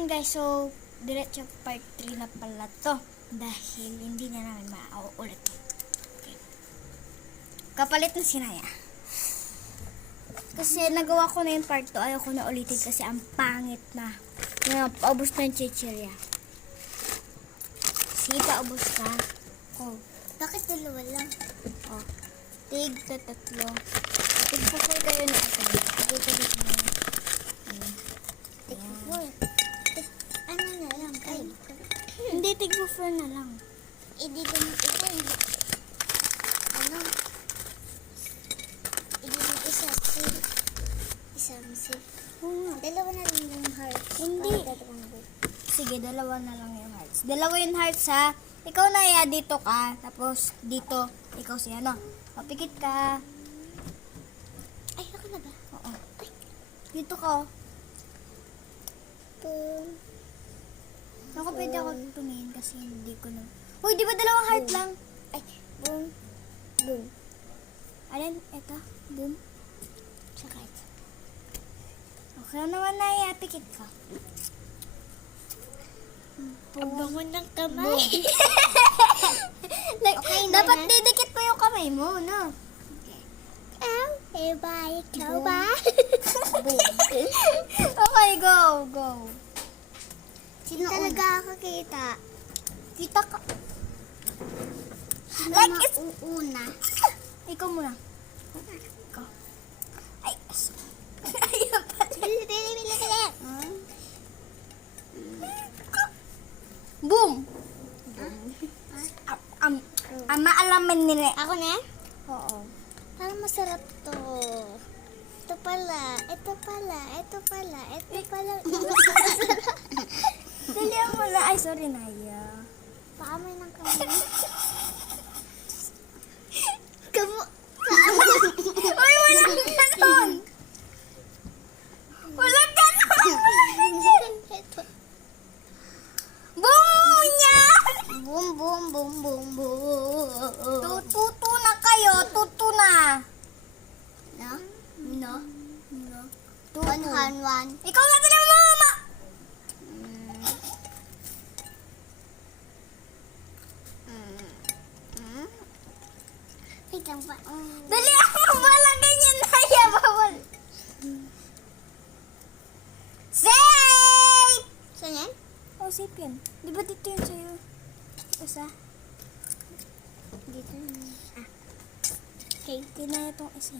Ayan guys, so diretso part 3 na pala to. Dahil hindi na namin mauulit. Okay. Kapalit na si Naya. Kasi nagawa ko na yung part 2. Ayaw ko na ulitin kasi ang pangit na. Paubos na yung chichirya. Sige, paubos na. Oh. Bakit dalawa lang? Oh. Tig, tatlo. Tig po kayo kayo na ito. Tig, Ano na lang? Ay, hindi, tig buffer na lang. hindi ko na ito. Ano? Hindi mo isa safe. Isang safe. Dalawa na lang yung heart. Hindi. Sige, dalawa na lang yung hearts. Dalawa yung hearts ha. Ikaw na ya, dito ka. Tapos dito, ikaw si ano. Papikit ka. Ay, ako na ba? Oo. Dito ka oh. Boom. Ako pwede ako tumingin kasi hindi ko na. Uy, di ba dalawang heart Boom. lang? Ay, boom. Boom. Alin? Ito. Boom. Tsaka ito. Okay naman na ya, pikit ka. Ang bango ng kamay. Like, Okay na dapat na. didikit mo yung kamay mo, no? Ow, eh ba? Ikaw ba? Okay, go, go. Sino talaga ako kita? Kita ka. Sino Like, it's... mauuna? Ikaw muna. Ikaw. Ay, ayun pa. Bili, bili, bili, bili. Boom! Maalaman nila. Ako na? Oo. Parang masarap to. Ito pala, ito pala, ito pala, ito pala. Dalihan mo na. Ay, sorry, Naya. Paamay ng kamay. Kamu... Uy, walang ganon! Walang ganon! Ito. Boom niya! Boom, boom, boom, boom, boom. Tututo na kayo. Tuto na. No? No? No. One, one, one. Ikaw na talaga, mama! Wait lang pa. Dali ako, wala ganyan, Naya. Bawal. Safe! Saan yan? Oh, safe yan. Di ba dito yun sa'yo? Isa? Dito. Okay, tinaya itong isa.